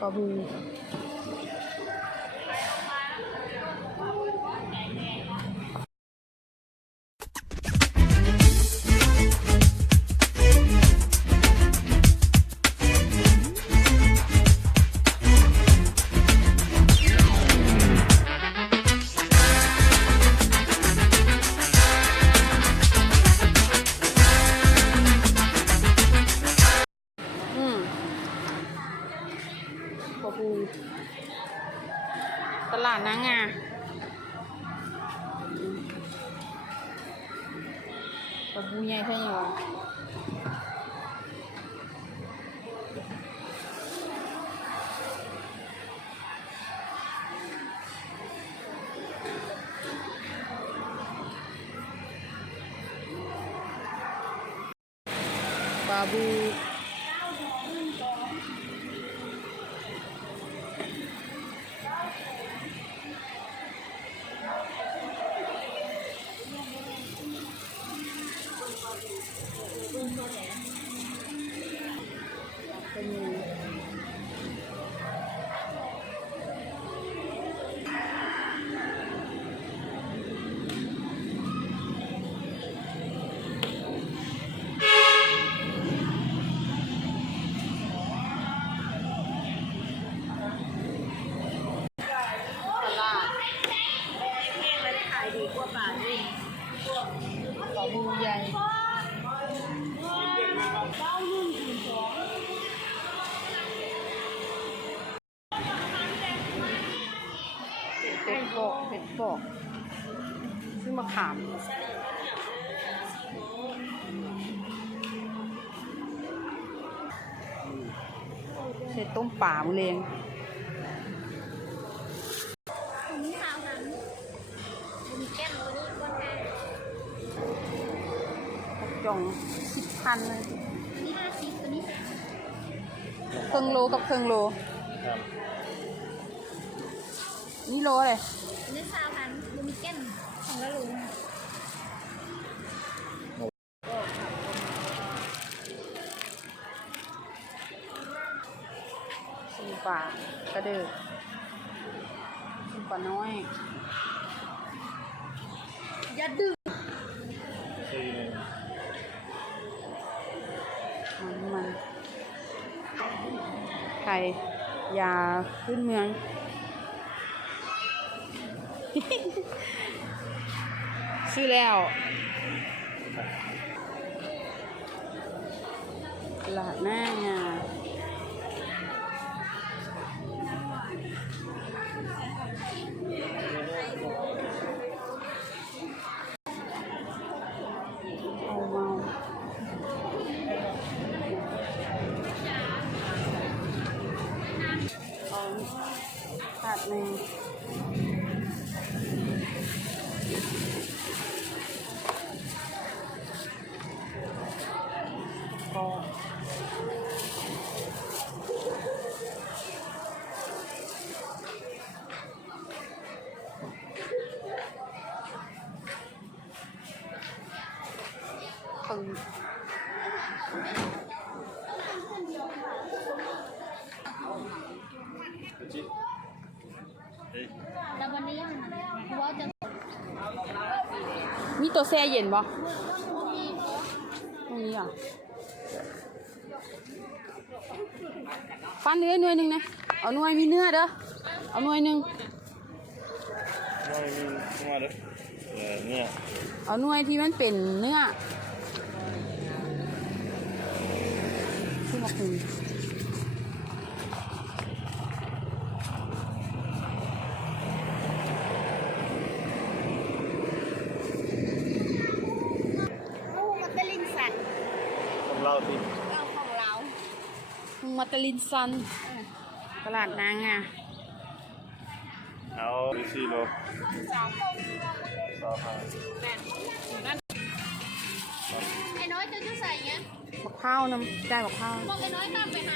ปลาบูตลาดนางงาปลาบูใหญ่ใช่ไหมวะปลาบูปลาบูใหญ่เป็ดบอกซื้อมาขามเสร็จต้มป่ามือเลงจ่อง10,000เลยนี่50ตัวนี้ครึ่งโลกับครึ่งโลนี่โลอะไรนี่20,000มันมีแก้นของละโลสีป่ากระเดือกสีป่าน้อยอย่าดื้อมันไข่ยาขึ้นเมือง ซื้อแล้วตลาดหน้างาขาดในก็แล้ววันนี้ว่าจะมีตัวแช่เย็นบ่ตรงนี้อ่ะปั้นเนื้อหน่วยหนึ่งนะเอาหน่วยมีเนื้อเด้อเอาหน่วยหนึ่งเอาหน่วยที่มันเป็นเนื้อที่มาคุยเราสิเราของเรามัตตลินซันตลาดนางงาเอา4 โลไอ้น้อยจะใส่เงี้ย บักข้าวน้ำได้บักข้าวบอกไอ้น้อยตามไปหา